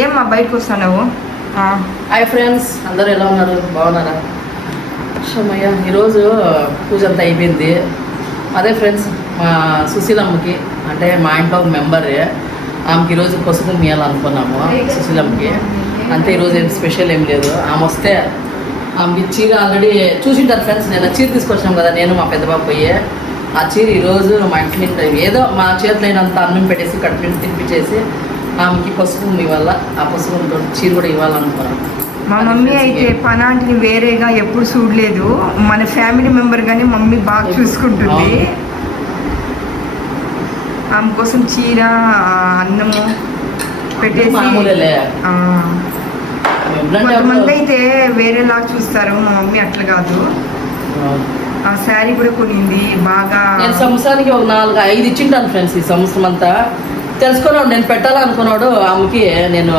ఏమ్మా బయటకు వస్తున్నావు? హాయ్ ఫ్రెండ్స్, అందరూ ఎలా ఉన్నారు? బాగున్నారా? షమయ్య, ఈరోజు పూజ అంతా అయిపోయింది. అదే ఫ్రెండ్స్, మా సుశీలమ్మకి అంటే మా ఇంట్లో ఒక మెంబరే, ఆమెకి ఈరోజు పసుపు మీయాలనుకున్నాము. సుశీలమ్మకి అంతే, ఈరోజు ఏం స్పెషల్ ఏం లేదు. ఆమె వస్తే ఆమెకి చీర ఆల్రెడీ చూసింటారు ఫ్రెండ్స్. నేను చీర తీసుకొచ్చాం కదా, నేను మా పెద్ద బాబు పోయి ఆ చీర ఈరోజు మా ఇంట్లో ఏదో మా చేతిలో అయినంత అన్నం పెట్టేసి కడుపు తినిపించేసి ఆమెకి పసుపు ఇవ్వాల, ఆ పసుపు చీర కూడా ఇవ్వాలనుకున్నాను. మా మమ్మీ అయితే పనాంటిని వేరేగా ఎప్పుడు చూడలేదు. మన ఫ్యామిలీ మెంబర్ గానీ మమ్మీ బాగా చూసుకుంటుంది. ఆమె కోసం చీర అన్నము పెట్టేసి, కొంతమంది అయితే వేరేలాగా చూస్తారు. మా మమ్మీ అట్లా కాదు. ఆ శారీ కూడా కొనింది బాగా. నేను సంవత్సరానికి ఒక 4-5 ఇచ్చింటాను ఫ్రెండ్స్. ఈ సంవత్సరం అంతా తెలుసుకున్నాడు, నేను పెట్టాలనుకున్నాడు. ఆమెకి నేను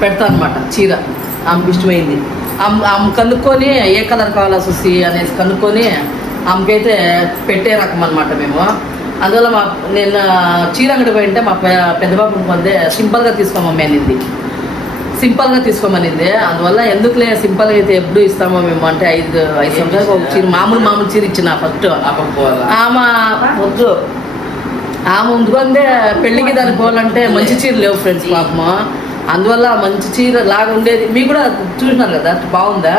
పెడతాను అనమాట చీర. ఆమెకి ఇష్టమైంది. ఆమె కనుక్కొని ఏ కలర్ కావాలా చూసి అనేసి కనుక్కొని ఆమెకైతే పెట్టే రకం అనమాట మేము. అందువల్ల నేను చీర అంగడి పోయింటే మా పెద్దబాబుని పొందే సింపుల్గా తీసుకోమమ్మీ అనింది. సింపుల్గా తీసుకోమనింది. అందువల్ల ఎందుకులే సింపుల్గా అయితే ఎప్పుడు ఇస్తామో మేము అంటే 5 సంవత్సరాలకు ఒక చీర మామూలు చీర ఇచ్చిన ఫస్ట్. ఆమె వద్దు, ఆమె ఉంచుకుందే పెళ్ళికి దానికి పోవాలంటే మంచి చీర లేవు ఫ్రెండ్స్ పాపము. అందువల్ల మంచి చీర లాగా ఉండేది. మీకు కూడా చూసినారు కదా, బాగుందా?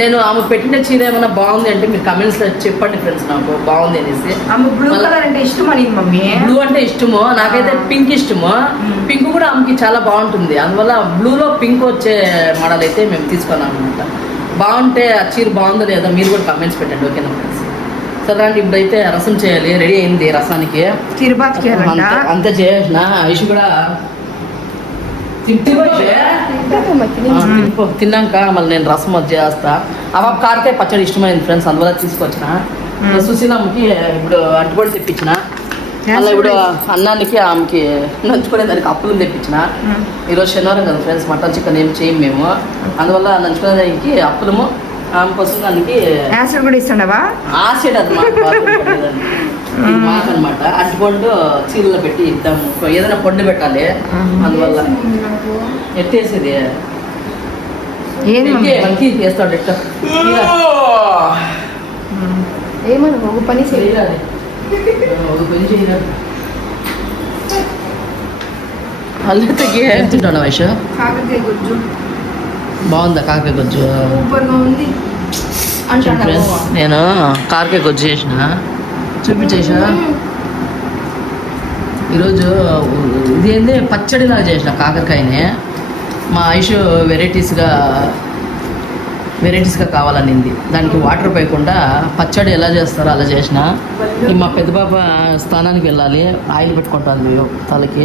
నేను ఆమె పెట్టిన చీర ఏమైనా బాగుంది అంటే మీరు కమెంట్స్లో చెప్పండి ఫ్రెండ్స్, నాకు బాగుంది అనేసి. ఆమె బ్లూ కలర్ అంటే ఇష్టం అని మమ్మీ. బ్లూ అంటే ఇష్టము, నాకైతే పింక్ ఇష్టము. పింక్ కూడా ఆమెకి చాలా బాగుంటుంది. అందువల్ల బ్లూలో పింక్ వచ్చే మోడల్ అయితే మేము తీసుకున్నాం అనమాట. బాగుంటే ఆ చీర బాగుందో లేదో మీరు కూడా కమెంట్స్ పెట్టండి, ఓకేనా ఫ్రెండ్స్? సరే అండి, ఇప్పుడైతే రసం చేయాలి. రెడీ అయింది రసానికి. అంతే చేసిన. ఐషు కూడా తిన్నాక మళ్ళీ నేను రసం వచ్చి చేస్తా. ఆ పాప కారకాయ పచ్చడి ఇష్టమైంది ఫ్రెండ్స్, అందువల్ల తీసుకొచ్చిన. సుశీలమ్మకి ఇప్పుడు అట్టుపడి తెప్పించిన. మళ్ళీ ఇప్పుడు అన్నానికి ఆమెకి నంచుకునే దానికి అప్పులు తెప్పించిన. ఈరోజు శనివారం కదా ఫ్రెండ్స్, మటన్ చికెన్ ఏం చేయం మేము. అందువల్ల నంచుకునే దానికి అప్పులము, ఆమె కోసం దానికి యాసిడ్ కూడా ఇస్తున్నావా? యాసిడ్ అది మాకనమాట. అరటిపండు చీరలో పెట్టి ఇద్దాము, ఏదైనా పండు పెట్టాలి. అందువల్ల ఎట్టేసేది చేస్తాడు ఎట్ట ఏమన్నా ఒక పని చేయాలి, ఒక పని చేయాలి. అల్లకి ఏం తింటాను వైష? కాకరకాయ గుజ్జు బాగుందా? కాకరకాయ గుజ్జు సూపర్గా ఉంది. నేను కాకరకాయ గుజ్జు చేసిన, చూపించేసా. ఈరోజు ఇదేంది పచ్చడిలాగా చేసిన కాకరకాయని. మా ఐషు వెరైటీస్గా కావాలనింది. దానికి వాటర్ పోయకుండా పచ్చడి ఎలా చేస్తారో అలా చేసిన. మా పెద్ద పాప స్నానానికి వెళ్ళాలి, ఆయిల్ పెట్టుకుంటాను తలకి.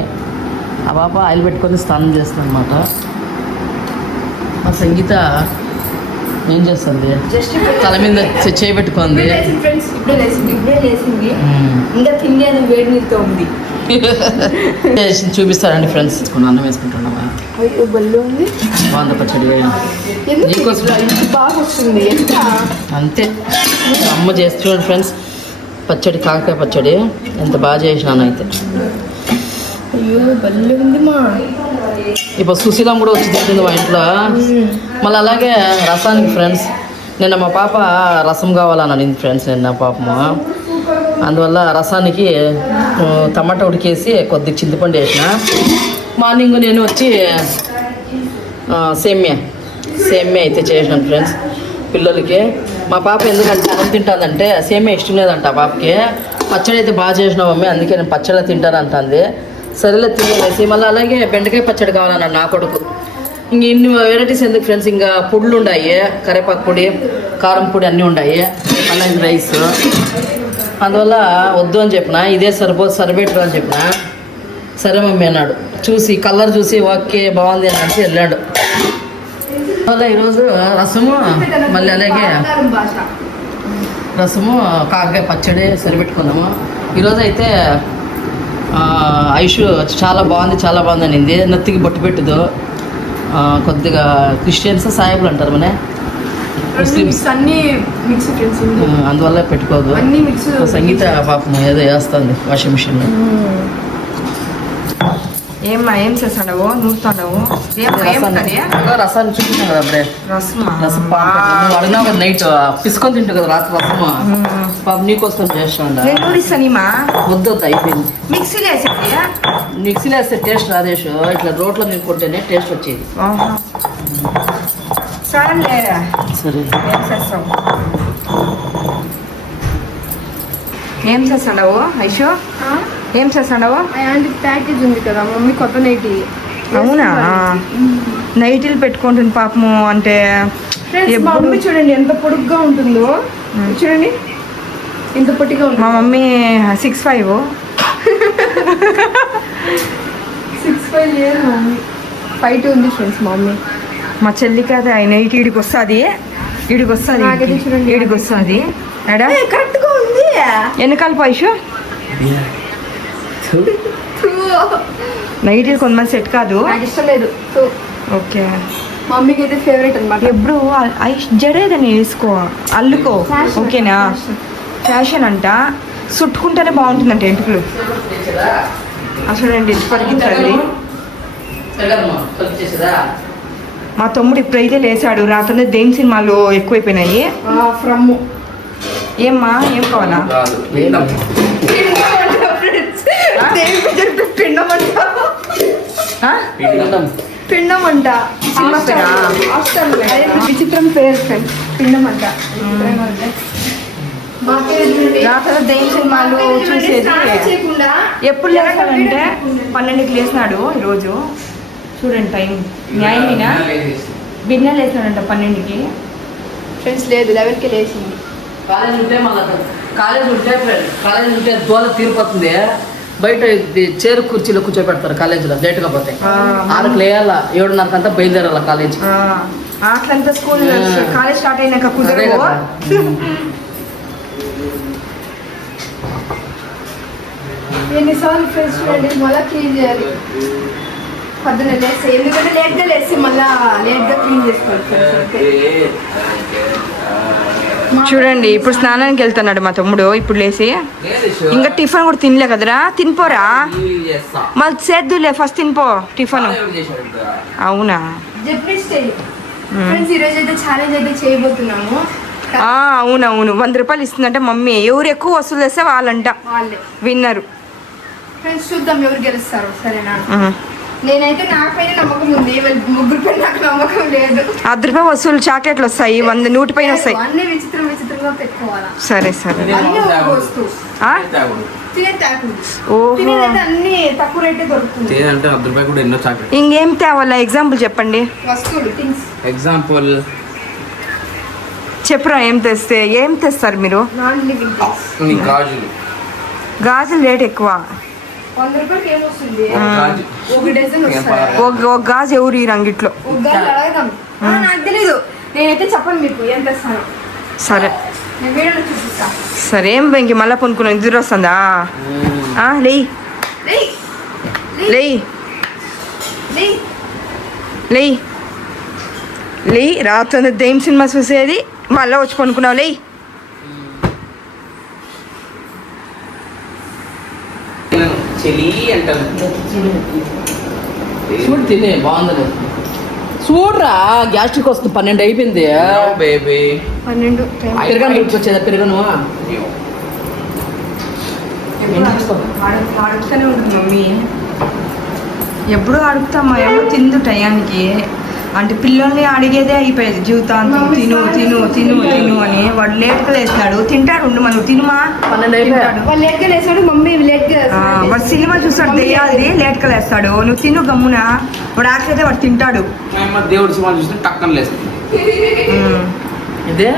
ఆ పాప ఆయిల్ పెట్టుకొని స్నానం చేస్తుంది అనమాట. మా సంగీత ఏం చేస్తుంది? తల మీద చేయబెట్టుకుంది. చూపిస్తారండి ఫ్రెండ్స్. అన్నం వేసుకుంటున్నావా? బాగుంది పచ్చడి. అంతే అమ్మ చేస్తున్నాడు ఫ్రెండ్స్ పచ్చడి, కాకరకాయ పచ్చడి. ఎంత బాగా చేసినాను అయితే. ఇప్పుడు సుశీలం కూడా వచ్చి తింటుంది మా ఇంట్లో. మళ్ళీ అలాగే రసానికి ఫ్రెండ్స్, నిన్న మా పాప రసం కావాలని అనింది ఫ్రెండ్స్. నిన్న పాపము అందువల్ల రసానికి టమాటా ఉడికేసి కొద్దిగా చింతపండు వేసిన. మార్నింగ్ నేను వచ్చి సేమ్యా అయితే చేసినాను ఫ్రెండ్స్ పిల్లలకి. మా పాప ఎందుకంటే అన్నం తింటుందంటే సేమ్యా ఇష్టం లేదంట ఆ పాపకి. పచ్చడి అయితే బాగా చేసినావు మమ్మీ, అందుకే నేను పచ్చడి తింటానంటుంది. సరేలే తినేసి మళ్ళీ అలాగే బెండకాయ పచ్చడి కావాలన్నాడు నా కొడుకు. ఇంక ఇన్ని వెరైటీస్ ఎందుకు ఫ్రెండ్స్, ఇంకా పొడులు ఉన్నాయి, కరేపాకు పొడి, కారం పొడి అన్నీ ఉన్నాయి, అలాగే రైస్. అందువల్ల వద్దు అని చెప్పిన, ఇదే సరిపెట్టరు అని చెప్పిన. సరే మమ్మీ అన్నాడు. చూసి కలర్ చూసి ఓకే బాగుంది అని అంటే వెళ్ళాడు. అందువల్ల ఈరోజు రసము, మళ్ళీ అలాగే రసము కాకరకాయ పచ్చడి సరిపెట్టుకున్నాము. ఈరోజు అయితే ఐషు చాలా బాగుంది అనింది. నెత్తికి బొట్టు పెట్టదు. కొద్దిగా క్రిస్టియన్స్ సాయిబులు అంటారు మన ముస్లిమ్స్, అందువల్ల పెట్టుకోదు. సంగీత పాపం ఏదో వేస్తుంది వాషింగ్ మిషన్లో. ఏమ్మా ఏం చేస్తాడవు నూరుతాడవు రసాన్ని చూపించాను కదా అప్పుడే రసమా రసం నువ్వు అడిగినావు కదా నైట్ పిసుకొని తింటావు కదా రాత్రి రసము పాప నీకోసం చేస్తాను నేను నూరిస్తానీమా వద్దు అయిపోయింది మిక్సీలో వేసేది మిక్సీలో వేస్తే టేస్ట్ రాదేశు ఇట్లా రోట్లో నింపుకుంటేనే టేస్ట్ వచ్చేది సరేలే సరే ఏం చేస్తావు ఏం చేస్తాడవు ఐషో ఏం చేస్తాడవు ప్యాకేజ్ ఉంది కదా మమ్మీ కొత్త నైటీ. అవునా నైటీలు పెట్టుకుంటుంది పాపము అంటే మా మమ్మీ చూడండి ఎంత పొడుగ్గా ఉంటుందో చూడండి ఎంత పొట్టిగా ఉంటుంది. మా మమ్మీ 6'5" 6'5" లేదు మమ్మీ 5'2" ఉంది ఫ్రెండ్స్ మా మమ్మీ. మా చెల్లి కదా ఆయన ఈడికి వస్తుంది నాకైతే చూడండి. ఈడికి వస్తుంది ఎడా కరెక్ట్గా ఉంది. వెనకాల పైషు నైటీలు కొంతమంది సెట్ కాదు నాకు ఇష్టం లేదు. ఓకే మమ్మీకి అయితే ఫేవరెట్ అనమాట. ఎప్పుడు జడేదని వేసుకో అల్లుకో ఓకేనా ఫ్యాషన్ అంట చుట్టుకుంటేనే బాగుంటుందంట ఎంటుకలు అసలు పరిగెత్తండి. మా తమ్ముడు ఇప్పుడైతే లేచాడు రాత్రి దేని సినిమాలు ఎక్కువైపోయినాయి. ఫ్రమ్ ఏమ్మా ఏం కావాలా పిండం అంట. విచిత్రం పేరు ఫ్రెండ్స్ పిండం అంట. రాత్రి దేని సినిమాలు చూసేది ఎప్పుడు లేచాడంటే 12కి లేచినాడు ఈరోజు చూడండి టైం న్యాయమేనా బిన్న లేచినాడంట 12కి ఫ్రెండ్స్ లేదు 11కి లేచింది. కాలేజ్ ఉంటే కాలేజ్ ఉంటే దోల తీరిపోతుంది. బయట చేరు కుర్చీలో కూర్చోబెడతారు కాలేజీలో లేట్గా పోతే 6కి లేయాలా 7:30 అంతా బయలుదేరాల కాలేజ్. అట్లంతా స్కూల్ కాలేజ్ స్టార్ట్ అయినాక కుదరదు. ఎన్నిసార్లు ఫ్రెండ్స్ చూడండి మళ్ళీ క్లీన్ చేయాలి పొద్దున్న లేస్తే ఎందుకంటే లేట్గా లేస్తే మళ్ళీ లేట్గా క్లీన్ చేసుకోవాలి. చూడండి ఇప్పుడు స్నానానికి వెళ్తున్నాడు మా తమ్ముడు ఇప్పుడు లేచి ఇంకా టిఫిన్ కూడా తినలే కదరా తినిపోరా మళ్ళీ చేద్దులే ఫస్ట్ తినిపో టిఫిన్. అవునా జపనీస్ స్టైల్ ఫ్రెండ్స్ ఈరోజు అయితే ఛాలెంజ్ అయితే చేయబోతున్నాము. అవునవును 100 రూపాయలు ఇస్తుందంటే మమ్మీ ఎవరు ఎక్కువ వసూలు చేస్తే వాళ్ళంట వాళ్ళే విన్నరు. ఫ్రెండ్స్ చూద్దాం ఎవరు గెలుస్తారు సరేనా. నేనైతే నాపైన నమ్మకం ఉంది ముగ్గురిపై నాకు నమ్మకం లేదు. 10 రూపాయలు వసూలు చాక్లెట్లు వస్తాయి 100 పైన వస్తాయి. అన్ని విచిత్రంగా పెట్టుకోవాలా. సరే అన్ని ఒక వస్తువు తినే తాకూడదు. తినేదైతే అన్ని తక్కువ రేటే దొరుకుతుంది. ఇంకేం తేవాలా ఎగ్జాంపుల్ చెప్పండి. వస్తువులు థింగ్స్ ఎగ్జాంపుల్ చెప్పురా ఏం తెస్తారు మీరు. Non living things. గాజులు రేట్ ఎక్కువ 100 రూపాయలకి ఏమొస్తుంది ఒక డజన్ వస్తాయి. ఒక గాజు ఎవరు ఈ రంగిట్లో ఒక గాజు అడగదాం. నాకు తెలీదు నేనైతే చెప్పను మీకు ఏం తెస్తాను. సరే నేను వీడియోలో చూపిస్తా. సరే ఏం ఇంక మళ్ళీ పొనుకున్నా నిద్ర వస్తుందా లేయ్ లేయ్ లేయ్ లేయ్ రాత్రి దెయ్యం సినిమా చూసేది మళ్ళీ వచ్చి పనుకున్నావు లేయ్. చూడు తినే బాగుంది చూడరా గ్యాస్ట్రిక్ వస్తుంది 12 అయిపోయింది. 12 పెరగను వచ్చేదా పెరగను అడుగుతూనే ఉంటుంది మమ్మీ ఎప్పుడు అడుగుతామా ఎవరు తిందు టయానికి అంటే పిల్లల్ని అడిగేదే అయిపోయేది జీవితాంతం తిను తిను తిను తిను అని. వాడు లేట్గా వేసినాడు తింటాడు ఉండు మనం తినుమా 12 అయిపోయాడు. వాళ్ళు లేట్గా లేస్తాడు మమ్మీ లేట్గా వాడు సినిమా చూస్తాడు దెయ్యాలి లేట్గా లేస్తాడు నువ్వు తిను గమ్మున వాడు ఆకలితే వాడు తింటాడు. దేవుడు సినిమా చూస్తే టక్కన లేస్తుంది. ఇదే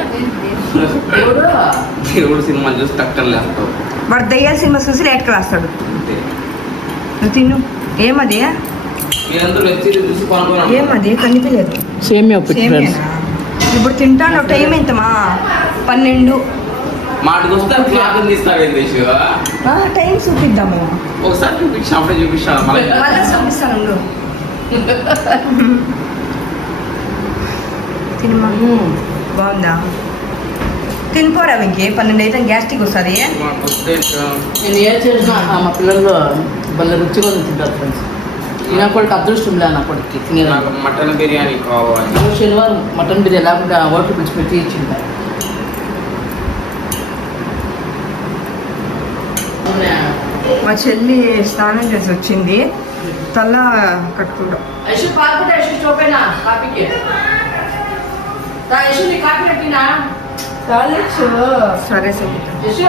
దేవుడు సినిమా చూసి టక్కన లేస్తావు. వాడు దెయ్యాల సినిమా చూసి లేట్గా లేస్తాడు. నువ్వు తిను ఏమది ఏమది కనిపించలేదు. సేమియా ఫ్రెండ్స్ ఇప్పుడు తింటాను టైం ఎంతమా 12 మాటకు వస్తే టైం చూపిద్దాము ఒకసారి చూపించా అప్పుడే చూపించా మళ్ళీ చూపిస్తాను. తినమా బాగుందా తినిపోరా ఇంకే 12 అయితే గ్యాస్ట్రిక్ వస్తుంది. నేను ఏం చేసినా మా పిల్లలు వాళ్ళ రుచిగా తింటారు ఫ్రెండ్స్. నా కొడుకు అదృష్టం లే నా కొడుకు తినేది. నాకు మటన్ బిర్యానీ కావాలి. శనివారం మటన్ బిర్యానీ లేకుంటే ఓట్లు పిలిచిపెట్టి ఇచ్చింది. మా చెల్లి స్నానం చేసి వచ్చింది, తల కట్టుకుంటాం. ఐషు పాల్గొంటే ఐషు చూపేనా కాపీకి ఐషు నీ కాపీ కట్టినా సరే సరే యశు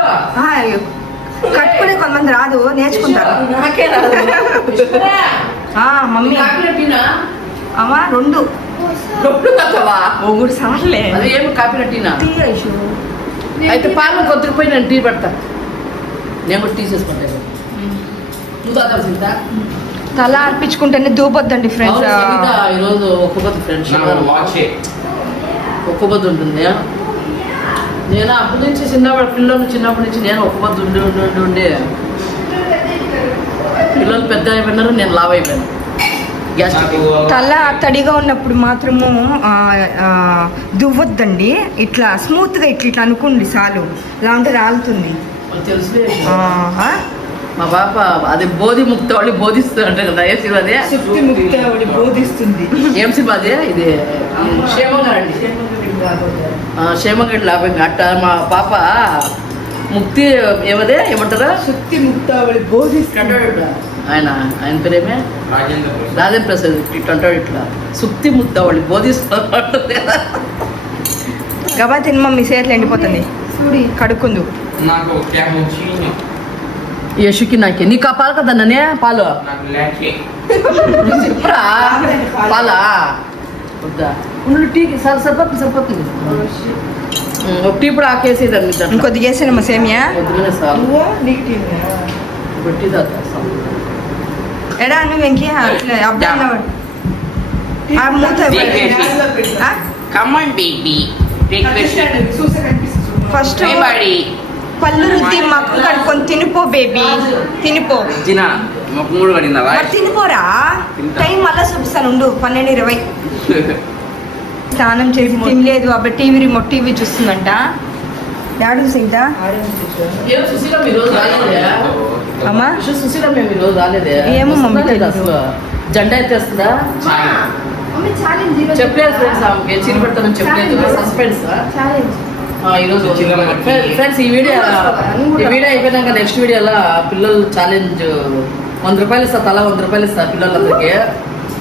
కట్టుకునే కొంతమంది రాదు, నేర్చుకుంటారు. నాకే రాదు. మమ్మీ కాపీ కట్టినా అమ్మా రెండు కట్టవా 3 సార్లే. అది ఏమి కాపీ కట్టినా టీ ఐషు. అయితే పాలు కొద్దిపోయి నేను టీ పెడతా. నేను కూడా టీ చేసుకుంటాను. నువ్వు తాగాల్సిందా? తల అర్పించుకుంటేనే దూపొద్దండి ఫ్రెండ్స్. ఈరోజు ఒక్కొక్కటి ఫ్రెండ్స్ వాచే ఒక్కొక్కటి ఉంటుంది. నేను అప్పటి నుంచి చిన్నప్పటి నుంచి నేను ఒక్కొక్కటి ఉండి పిల్లలు పెద్ద అయిపోయినారు, నేను లావ్ అయిపోయాను. గ్యాస్ తల తడిగా ఉన్నప్పుడు మాత్రము దువ్వొద్దండి, ఇట్లా స్మూత్గా ఇట్లా అనుకోండి చాలు, లేకుంటే రాలుతుంది. తెలుసు. ఆహా. మా పాప అది బోధి ముక్త వాళ్ళు బోధిస్తుంది అంట కదా. ఏ సినిమా అదే? బోధిస్తుంది. ఏం సినిమా అదే? ఇది క్షేమంగా అండి, క్షేమంగా లాభంగా అట్ట మా పాప ముక్తి ఏమదే ఏమంటారా శక్తి ముక్తావళి బోధిస్తాడు. ఆయన పేరేమే రాజేంద్ర ప్రసాద్. ఇట్లా అంటాడు, ఇట్లా సుక్తి ముక్తావళి బోధిస్తాడు. గబా తినమ్మ, మీ చేతులు ఎండిపోతుంది, కడుక్కుందు. నాకు క్యామోచినో యశుకి నాకే నీకు ఆ పాలు కదా నన్నే పాలు నాకు లేకే చెప్పరా పాలా వద్దా ఉండు టీకి సరిపోతుంది. ఒక టీ కూడా ఆకేసేదాన్ని ఇంకొద్ది చేసానమ్మా సేమియా. వద్దుగానే సార్ బట్టి ఎడా నువ్వు వెంకీ అబ్బాయి కమ్ ఆన్ బేబీ ఫస్ట్ పళ్ళు రుద్ది మక్కు కడుక్కొని తినిపో బేబీ, తినిపో. తినా మొక్క మూడు పడిందా? మరి తినిపోరా, టైం మళ్ళీ చూపిస్తాను ఉండు. 12:20 స్నానం చేసి తినలేదు. అప్పుడు టీవీ చూస్తుందంట. డాడీ చూసిందా సుశీల మీరు రాలేదే అమ్మా? సుశీల మేము ఈరోజు రాలేదే. ఏమో మమ్మీ అసలు జెండా ఎత్తేస్తుందా? చెప్పలేదు ఫ్రెండ్స్, ఆమెకి చీర పెడతానని చెప్పలేదు. సస్పెన్స్ ఈరోజు ఫ్రెండ్స్. ఈ వీడియో అయిపోయినాక నెక్స్ట్ వీడియోలో పిల్లలు ఛాలెంజ్ 100 రూపాయలు ఇస్తా, తలా 100 రూపాయలు ఇస్తా పిల్లలందరికీ.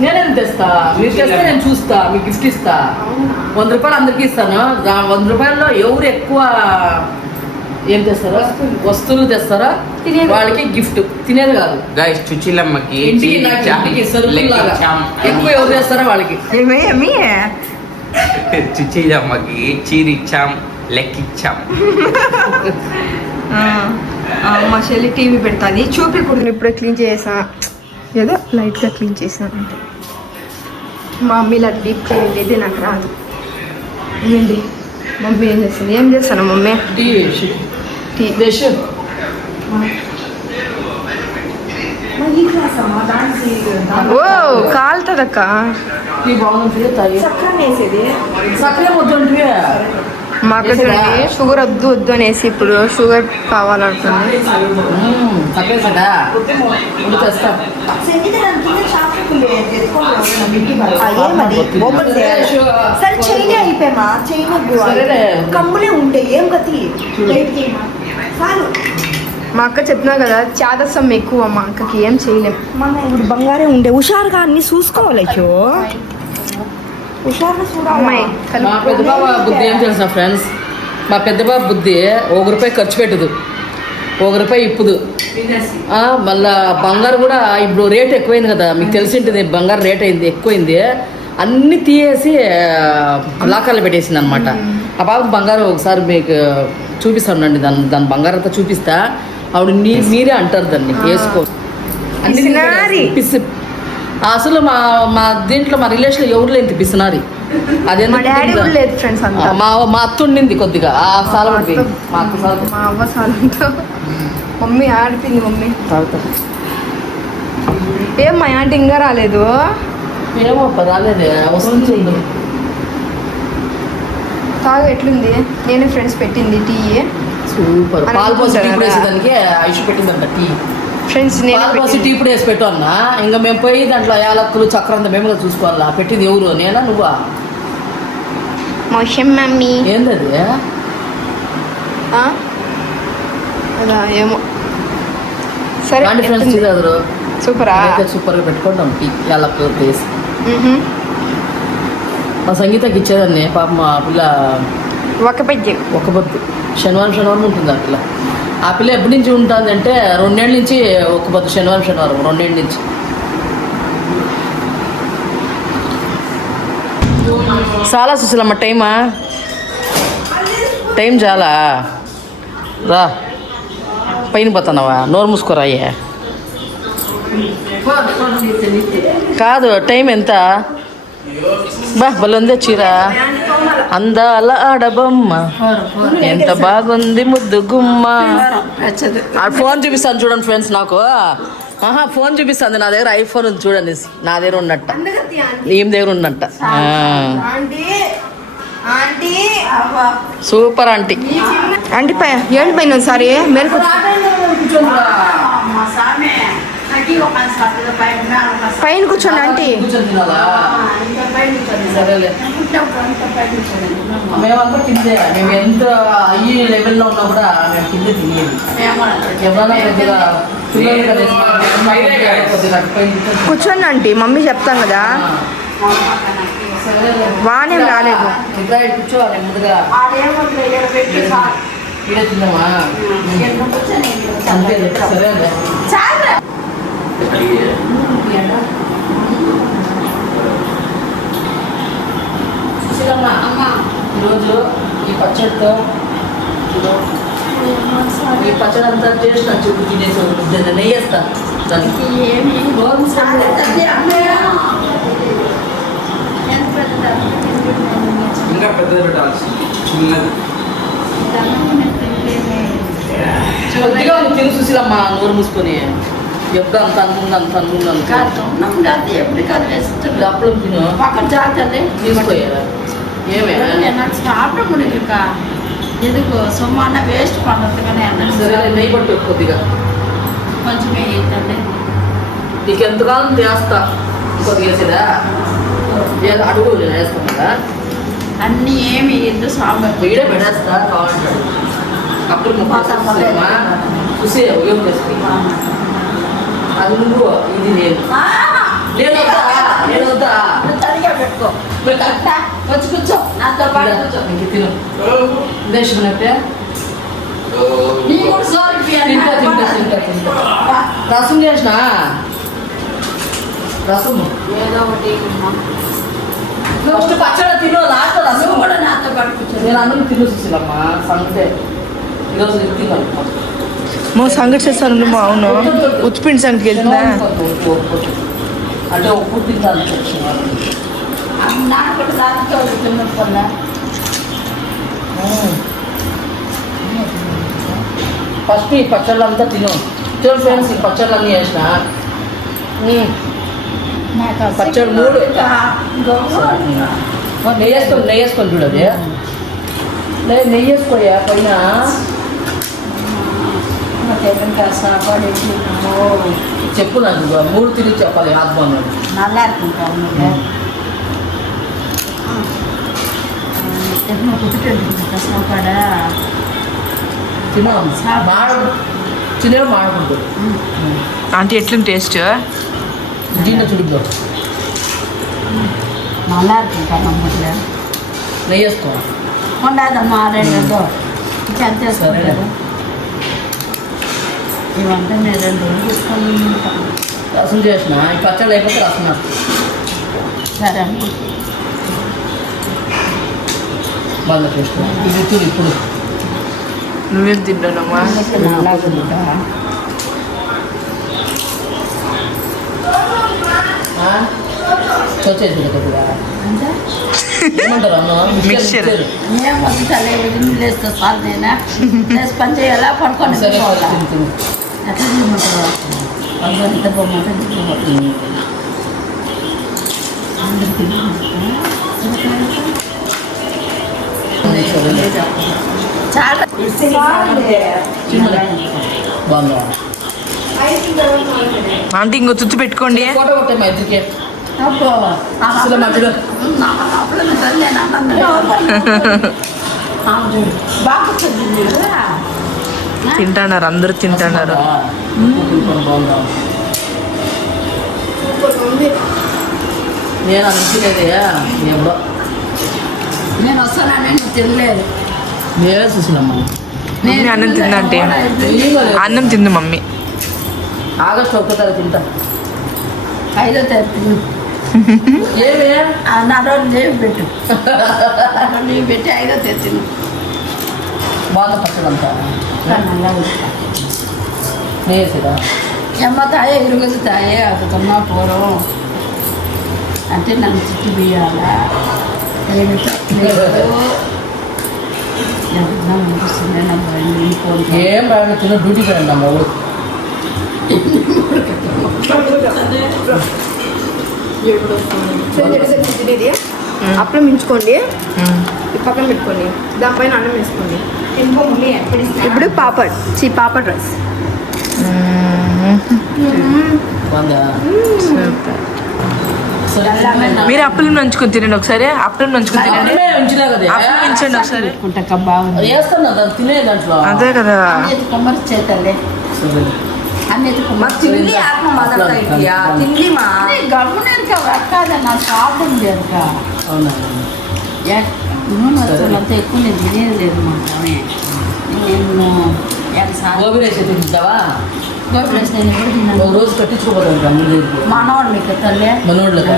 నేనేం తెస్తా, మీరు తెస్తే నేను చూస్తా, మీకు గిఫ్ట్ ఇస్తా. 100 రూపాయలు అందరికీ ఇస్తాను. 100 రూపాయల్లో ఎవరు ఎక్కువ ఏం తెస్తారో వస్తువులు తెస్తారో వాళ్ళకి గిఫ్ట్. తినేది కాదు గైస్, చుచిలమ్మకి ఇంటికి సరుకులాగా ఎక్కువ ఎవరు తెస్తారో వాళ్ళకి. చుచిలమ్మకి చీర ఇచ్చాం, లెక్కిచ్చాం. మా చెల్లి టీవీ పెడతాది, చూపికూడదు. ఇప్పుడే క్లీన్ చేసా, ఏదో లైట్గా క్లీన్ చేసాను అంతే. మా మమ్మీ ఇలా డీప్ క్లీన్ అయితే నాకు రాదు. ఏంటి మమ్మీ ఏం చేస్తుంది? ఏం చేస్తాను మమ్మీ? టీ ఓ కాలుతుందక్క. టీ బాగుంటుంది తాగి. సక్కరే వద్దు. మా అక్క చూడండి, షుగర్ వద్దు అనేసి ఇప్పుడు షుగర్ కావాలంటుంది. కమ్ములే ఉంటాయి, ఏం గతి. మా అక్క చెప్పినా కదా, చాదసం ఎక్కువ మా అక్కకి, ఏం చేయలేం. మన ఇప్పుడు బంగారే ఉండే హుషారుగా అన్ని చూసుకోవాలి. మా పెద్ద బాబు బుద్ధి ఏం తెలుసా ఫ్రెండ్స్? మా పెద్ద బాబు బుద్ధి 1 రూపాయి ఖర్చు పెట్టదు, 1 రూపాయి ఇప్పుదు. మళ్ళా బంగారు కూడా ఇప్పుడు రేట్ ఎక్కువైంది కదా, మీకు తెలిసింటుంది. బంగారు రేట్ అయింది, ఎక్కువైంది. అన్నీ తీసేసి లాకర్లో పెట్టేసింది అనమాట. ఆ బాబు బంగారు ఒకసారి మీకు చూపిస్తానండి, దాని బంగారు అంతా చూపిస్తా. ఆవిడ మీరే అంటారు దాన్ని వేసుకో అన్ని పిసి. అసలు మా దీంట్లో మా రిలేషన్ ఎవరు లేదు పిసినారి. అదే మా అత్త ఉండింది కొద్దిగా సాల పడిపోయింది. మా అత్త సాల, మా అవ్వ సాలంతో మమ్మీ ఆడిపోయింది. మమ్మీ ఏం మా ఆంటీ ఇంకా రాలేదు? ఏమో రాలేదే, వస్తుంది. తాగు ఎట్లుంది? నేను ఫ్రెండ్స్ పెట్టింది టీ సూపర్. పాలు పోసి టీ వేసేదానికి ఐషు పెట్టిందంట టీ. ఫ్రెండ్స్ పాలు పోసి టీ ఇప్పుడు వేసి పెట్టు అన్న. ఇంకా మేము పోయి దాంట్లో యాలక్కులు చక్రంతా మేము కూడా చూసుకోవాలా. పెట్టింది ఎవరు, నేనా నువ్వా? మోషన్ మమ్మీ ఏంది అది? అదా ఏమో. సరే రండి ఫ్రెండ్స్, టీ తాగుదురు. సూపరా? సూపర్గా పెట్టుకుంటాం టీ యాలక్కులు వేసి. మా సంగీతకి ఇచ్చేదాన్ని పాప, మా పిల్ల ఒక పెద్ద ఒక పొద్దు శనివారం ఉంటుంది ఆ పిల్ల. ఆ పిల్ల ఎప్పటి నుంచి ఉంటుంది అంటే 2 ఏళ్ళ నుంచి ఒక పొద్దు శనివారం 2 ఏళ్ళ నుంచి. చాలా సుశీలమ్మ టైం చాలా. రా పైన పోతున్నావా? నోరు మూసుకోరా అయ్యే. కాదు టైం ఎంత? భలే ఉందే చీర, అందాల ఆడబొమ్మ, ఎంత బాగుంది ముద్దు గుమ్మ. ఫోన్ చూపిస్తాను చూడండి ఫ్రెండ్స్ నాకు. ఫోన్ చూపిస్తుంది, నా దగ్గర ఐఫోన్ ఉంది చూడండి. నా దగ్గర ఉన్నట్ట, ఏం దగ్గర ఉన్నట్ట. Super aunty. ఆంటీ ఏంటి పైన ఒకసారి మెరుపు పైన కూర్చోండి ఆంటీ. సరేలే, మేమంతా కిందే. మేము ఎంత ఈ లెవెల్లో ఉన్నా కూడా మేము కిందే తినేది. ఎవరైనా కొద్దిగా కూర్చోండి ఆంటీ, మమ్మీ చెప్తాం కదా. వానేం రాలేదు. కూర్చోవాలి ముందుగా. ఇడే తిన్నామా? అంతేలే, సరేలే. ఈరోజు ఈ పచ్చడితో ఈ పచ్చడి అంతా చేసిన చూపు తినేసి నెయ్యి వేస్తా దానికి. ఇంకా పెద్దది పెట్టాల్సింది, చిన్నది. కొద్దిగా తిని చూసిరమ్మా, నోరు మూసుకొని. ఎప్పుడు అంత అనుకుంది అప్పుడు తిను తీసుకోయా. ఏమే ఎందుకు సొమ్మ వేస్ట్ పండుగనే అన్నారు. సరే నెయ్యి పట్టు కొద్దిగా. కొంచెం ఏంటండి నీకు ఎంతకాలం చేస్తా. కొద్దిగా వేసేదా అడుగు వేస్తాం కదా. అన్నీ ఏమి ఎందుకు సాంబార్ వీడే పెడేస్తా కావాలంటాడు. అప్పుడు ముఖ్యమా చూసి ఉపయోగం చేస్తుంది. అది నువ్వు, ఇది నేను. నేను వద్దా సరిగా పెట్టుకో. వచ్చి కూర్చో, నాతో పాటు కూర్చో. తిను దేశమైతే నీ కూడా సోరి తింటా. రసం చేసిన రసము ఏదో ఒకటి ఫస్ట్ పచ్చడి తిను, లాస్ట్ రసం కూడా నాతో పాటు కూర్చో. నేను అన్నం తిను చూసినమ్మా. సంగతే ఈరోజు తిన్నాను. సంగటి చేస్తాను. అవును, ఉత్పిండి సంగటికి వెళ్తుందా? అంటే ఉప్పు తింటాను. నాకు కూడా దాంతో తిన్నట్టున్నా. ఫస్ట్ ఈ పచ్చళ్ళు అంతా తిను. చూడు ఫ్రెండ్స్, ఈ పచ్చళ్ళు అన్నీ వేసిన. పచ్చడి 3 నెయ్యి వేసుకొని చూడది. నెయ్యి వేసుకోయా పైన. చెప్పు నాకు 3 తిరిగి చెప్పాలి. ఆత్మన్నాడు நல்லா இருக்கும் சாப்பாடா తిను. చిన్నగా మాడుకుంటాడు. ఆంటీ ఎట్లుంది టేస్ట్? దీన్ని చూద్దాం. நல்லா இருக்கும் நம்ம வீட்டில் నెయ్యి వేసుకో. கொண்டாதம்மா 2 చేస్తారు. ఇవంతా నేను 2 రోజులు తీసుకొని రసం చేసిన. ఈ పచ్చడి అయిపోతే రసం వేస్తాను. సరే అమ్మా. బాగా చేసిన. ఇది చూడు ఇప్పుడు. నువ్వేం తింటానమ్మా? చొచ్చేది కొద్దిగా ఏమంటారు అన్న? మిక్చర్. ఏం వద్దులే, వదిలేస్తే చాలు. నేనా లేసి పని చేయాలా, పడుకొని సరే పోవాలా? తిను. ఎట్లా తినమంటారు? అందరూ ఇంత బొమ్మంటే తినమంటారు. అందరు సరే. చాలా బాగుందా? ఆంటీ ఇంకో తుత్తు పెట్టుకోండి. ఫోటో కొట్టే మా ఇద్దరికి అబ్బో అసలు మధ్యలో అప్పుడు నేను బాగా తింటున్నారు, అందరూ తింటున్నారు. బాగుందా నేను అనుకునేది ఎవరో నేను వస్తానని నువ్వు తినలేదు. నేనే చూసినమ్మా. మమ్మీ అన్నం తిందంటే అన్నం తింది మమ్మీ. ఆగస్టు 1వ తారీఖు తింటా. 5వ తారీఖు ఏమే నా రోజు లీవ్ పెట్టు. లీవ్ పెట్టి 5వ తారీఖు బాగా పచ్చడంతా నేసిరా ఎమ్మ తాయే ఇరుగుదు తాయే అతను పూర్వం అంటే నన్ను చుట్టూ బియ్యాలా ఏమిటో అనిపిస్తుంది నా ఫోన్ ఏం రాడు చిన్న డ్యూటీకి రండి అమ్మ ఊరు. తినేది అప్పుడు మించుకోండి, ఈ పక్కన పెట్టుకోండి, దానిపైన అన్నం వేసుకోండి. ఇప్పుడు పాపడ్ రైస్. బాగుందా? మీరు అప్పులు నంచుకొని తినండి ఒకసారి. అప్పులు నంచుకొని తినండి. అప్పుడే ఉంచినా కదా అప్పులు పెంచండి ఒకసారి. పెట్టుకుంటా బాగుంది. వేస్తున్నా దాన్ని తినే దాంట్లో అదే కదా. అన్నిటి కొమ్మరి చేతలే సరే. అన్నిటి తిండి ఆత్మ తిండి మా గమ్మునేక అక్కద నా షాప్ ఉంది అక్క. అవునా నూనె వస్తువులంతా ఎక్కువ నేను తినేది లేదు మా నేను గోబీ రైస్ అయితే తింటావా? గోబీ రైస్ నేను ఎప్పుడు తిన్నాను. ఒక రోజు కట్టించుకోపోతాను అమ్మ దగ్గరికి. మనవాళ్ళు మీకు తల్లే మనోళ్ళకి.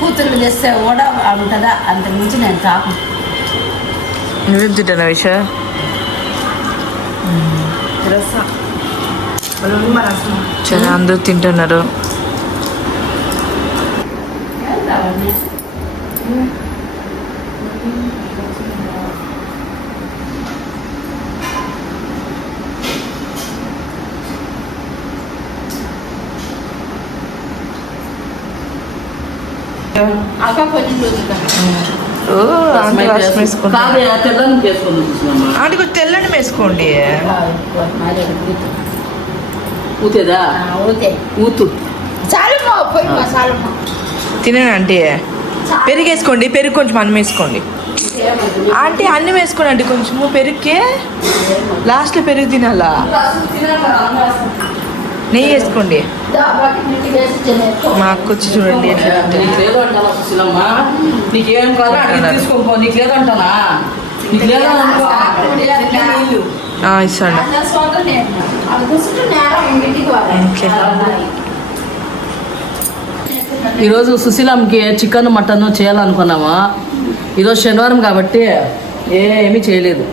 కూతుర్లు చేస్తే కూడా ఉంటుందా, అంతకు మించి నేను తాకు. నువ్వేం తింటాను విష? చాలా అందరూ తింటున్నారు. అక్క కొంచెం చూద్దా. ఓ ఆంటీ రసం వేసుకోండి. కాదు తెల్లని చేసుకుంది చూసినమ్మా. ఆంటీ కొంచెం తెల్లని వేసుకోండి. ఊతేదా ఓకే ఊతు చాలు పోయి చాలు. తినండి ఆంటీ. పెరుగు వేసుకోండి, పెరుగు కొంచెం అన్నం వేసుకోండి. ఆంటీ అన్నం వేసుకోండి ఆంటీ, కొంచెము పెరుగుకే లాస్ట్లో పెరుగు తినాలా. నెయ్యి వేసుకోండి. మా అక్క వచ్చి చూడండి ఎట్లా తింటుంది. నీకు లేదు అంటానా సుశీలమ్మ? నీకేం కావాలో అడిగి తీసుకోపో. నీకు లేదంటానా? నీకు లేదనుకో ఇస్తాండి. ఈరోజు సుశీలమ్మకి చికెన్ మటన్ చేయాలనుకున్నాము. ఈరోజు శనివారం కాబట్టి ఏమీ చేయలేదు.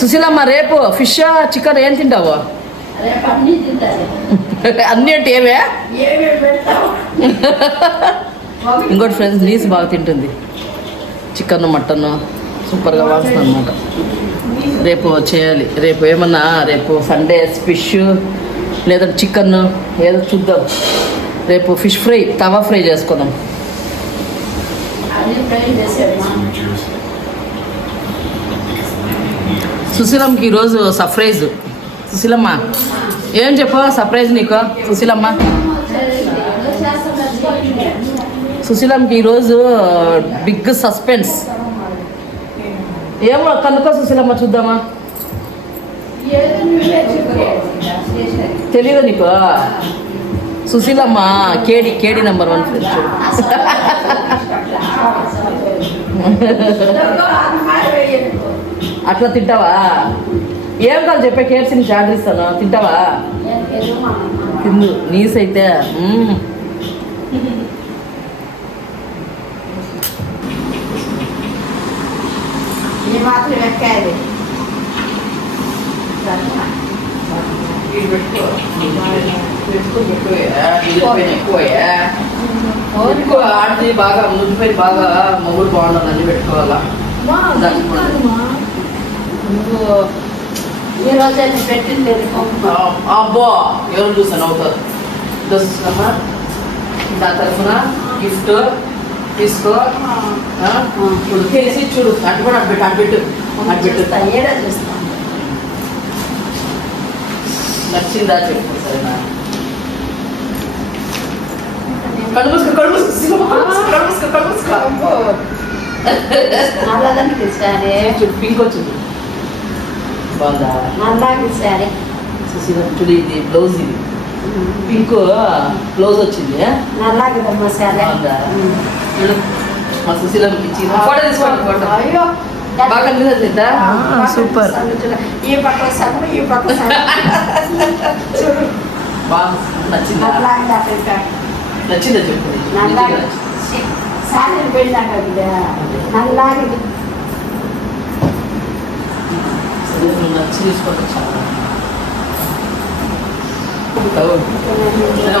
సుశీలమ్మ రేపు ఫిష్ చికెన్ ఏం తింటావు? అన్నీ అంటే ఏమే? ఇంకోటి ఫ్రెండ్స్ లీస్ బాగా తింటుంది. చికెన్ మటన్ సూపర్గా వాడుతుంది అనమాట. రేపు చేయాలి. రేపు ఏమన్నా రేపు సండే ఫిష్ లేదా చికెన్ ఏదో చూద్దాం. రేపు ఫిష్ ఫ్రై, తవా ఫ్రై చేసుకుందాం. సుశీలమ్మకి ఈరోజు సర్ప్రైజ్. సుశీలమ్మ ఏం చెప్పు సర్ప్రైజ్ నీకు? సుశీలమ్మ సుశీలమ్మకి ఈరోజు బిగ్ సస్పెన్స్. ఏమో కనుక్కో సుశీలమ్మ, చూద్దామా? తెలీదు నీకు? సుశీలమ్మ కేడి నెంబర్ 1 ఫ్రెండ్స్. అట్లా తింటావా? ఏం కాదు చెప్పే, కేర్స్ నుంచి ఆర్డర్ ఇస్తాను. తింటావా? తిందు నీస్ అయితే. మాత్రం ఎక్కాలి. ఎక్కువ ఆడితే బాగా ముందుపై బాగా మొగుడు బాగుండాలి, అన్ని పెట్టుకోవాలా. ఈ రోజు అయితే పెట్టింది అబ్బో ఎవరు చూసాను అవుతారు. చూసామా దాని తరఫున గిఫ్ట్ తీసుకో. ఇప్పుడు తెలిసి చూడు, అటు కూడా అటు పెట్టు. ఏడా చూస్తాను. నచ్చిందా చెప్పు సరేనా? కళ్ళు మూసుకో నల్లదానికి సారీ పింక్ వచ్చింది బాగుందా? నల్లాకి సారీ సుశీల చూడు ఇది బ్లౌజ్, ఇది పింక్ బ్లౌజ్ వచ్చింది నల్లాగిదమ్మా సారీ బాగుందా? చూడు మా సుశీలకి ఇచ్చి ఫోటో తీసుకోండి ఫోటో అయ్యో బాగా కనిపిస్తుందా? సూపర్. ఈ పక్క సగం ఈ పక్క చూడు బాగా నచ్చిందా? నచ్చిందా చెప్పు నల్లాగి సారీ వెళ్ళాక నల్లాగి నచ్చి తీసుకోండి చాలా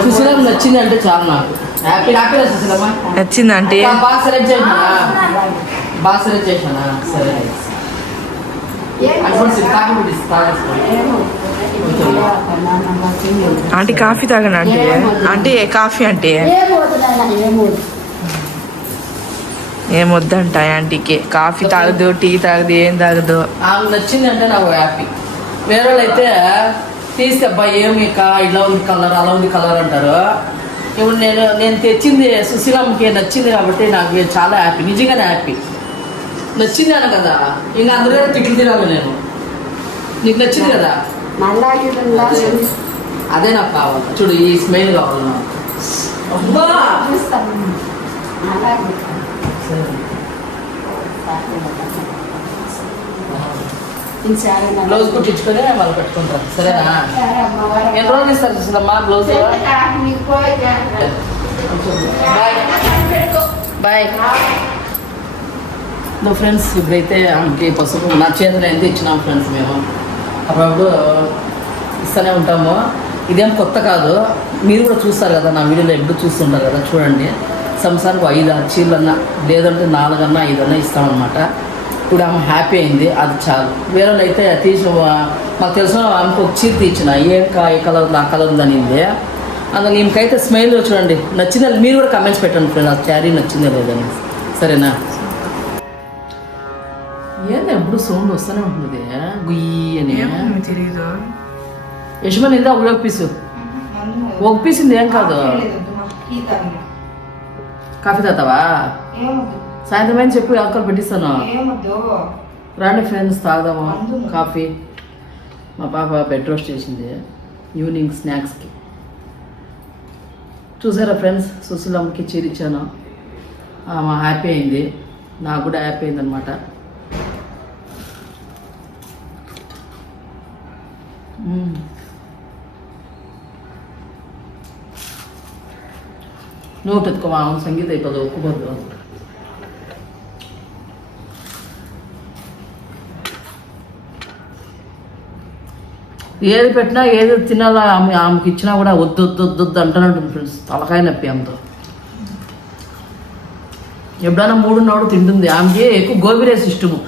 సుశీలమ్మ నచ్చింది అంటే చాలా నాకు హ్యాపీ హ్యాపీ సుశీలమ్మ నచ్చిందంటే బాగా సెలెక్ట్ చేసినా బాగా సెలెక్ట్ చేశానా సరే అడ్వాన్స్ కాఫీ ఆంటీ కాఫీ తాగను అంటే అంటే కాఫీ అంటే ఏమొద్దంట ఆంటీకి. కాఫీ తాగదు, టీ తాగదు, ఏం తాగదు. ఆమె నచ్చింది అంటే నాకు హ్యాపీ. వేరే వాళ్ళు అయితే తీస్తే అబ్బాయి ఏమి ఇలా ఉంది కలర్ అలా ఉంది కలర్ అంటారు. ఇప్పుడు నేను తెచ్చింది సుశీలమ్మకి నచ్చింది కాబట్టి నాకు చాలా హ్యాపీ, నిజంగానే హ్యాపీ. నచ్చింది అన్న కదా, ఇంకా అందరూ తిట్లు తినాలి నేను. నీకు నచ్చింది కదా, అదే నాకు కావాలి. చూడు ఈ స్మైల్ కావాలి నాకు. అబ్బా బ్లౌజ్ కుట్టించుకొని వాళ్ళు పెట్టుకుంటారు సరేనా? ఎన్ని రోజులు ఇస్తారు సుశీలమ్మ బ్లౌజ్? బాయ్. నువ్వు ఫ్రెండ్స్ ఇప్పుడైతే ఆమెకి పసుపు నా చేతులు ఎంత ఇచ్చినాం ఫ్రెండ్స్. మేము అప్పుడప్పుడు ఇస్తూనే ఉంటాము. ఇదేం కొత్త కాదు, మీరు కూడా చూస్తారు కదా నా వీడియోలో, ఎప్పుడు చూస్తుంటారు కదా. చూడండి, సంవత్సరానికి 5-6 చీరలన్నా లేదంటే 4 5 ఇస్తామన్నమాట. ఇప్పుడు ఆమె హ్యాపీ అయింది, అది చాలు. వేరే వాళ్ళు అయితే తీసిన మాకు తెలిసిన ఆమెకు ఒక చీర తీర్చిన ఏ కలర్ నా కలర్ ఉందనింది. అందులో ఈమెకైతే స్మైల్ చూడండి నచ్చిందా. మీరు కూడా కమెంట్స్ పెట్టండి ఫ్రెండ్, ఆ శారీ నచ్చిందా లేదని సరేనా? ఏంది ఎప్పుడు సౌండ్ వస్తూనే ఉంటుంది గుయ్యి అని. తెలీదు. యశ్మన్ ఇందా ఒక పీసు ఒక పీసింది ఏం కాదు. కాఫీ తాతావా? సాయంత్రం అయినా చెప్పు, ఆకలి పెట్టిస్తాను. రండి ఫ్రెండ్స్ తాగుదాము కాఫీ. మా పాప బెడ్ రోస్ట్ చేసింది ఈవినింగ్ స్నాక్స్కి. చూసారా ఫ్రెండ్స్, సుశీలమ్మకి చీర ఇచ్చాను, ఆమె హ్యాపీ అయింది, నాకు కూడా హ్యాపీ అయింది అనమాట. నువ్వు పెట్టుకోవా, సంగీత అయిపోదు ఒప్పుకోద్దు. ఏది పెట్టినా ఏది తినాలా ఆమెకి ఇచ్చినా కూడా వద్దు వద్దు వద్దు వద్దు అంటూనే ఉంటుంది ఫ్రెండ్స్. తలకాయ నొప్పి ఆమెతో. ఎప్పుడైనా 3 తింటుంది. ఆమెకి ఎక్కువ గోబీ రైస్ ఇష్టము.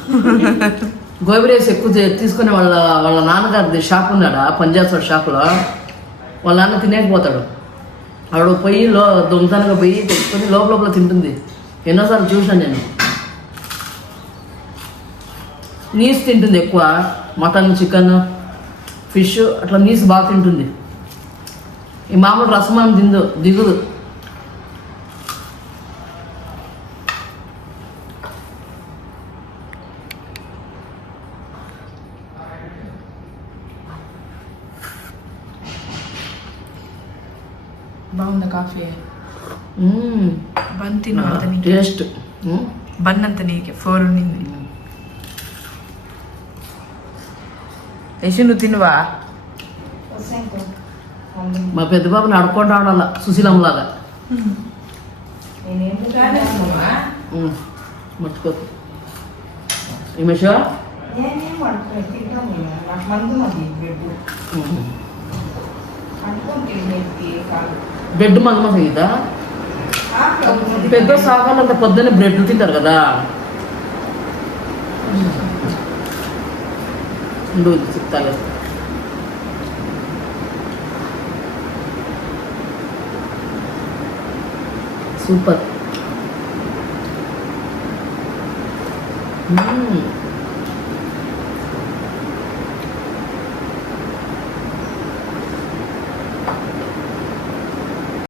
గోబీ రైస్ ఎక్కువ తీసుకుని వాళ్ళ నాన్నగారిది షాప్ ఉన్నాడా పంజాబ్ షాప్లో, వాళ్ళ నాన్న తినేకపోతాడు. ఆవిడ పోయి దొంగతనంగా పోయి తెచ్చుకొని లోపల తింటుంది. ఎన్నోసార్లు చూసాను నేను. నీసు తింటుంది ఎక్కువ, మటన్ చికెన్ ఫిష్ అట్లా నీసు బాగా తింటుంది. ఈ మామూలు రసమానం దిగుదు. బాగుందా కాఫీ? బన్ తిను. టేస్ట్ బన్ అంత నీకే 4 ఉండింది. యశు నువ్వు తినువా? మా పెద్ద బాబుని అడుక్కొని రావడాల సుశీలమ్మలాగా. మర్చిపో ఏమేషా బ్రెడ్ మందమా సంగీత పెద్ద సాగాలంత పొద్దున్నే బ్రెడ్ తింటారు కదా. చెప్తాను సూపర్.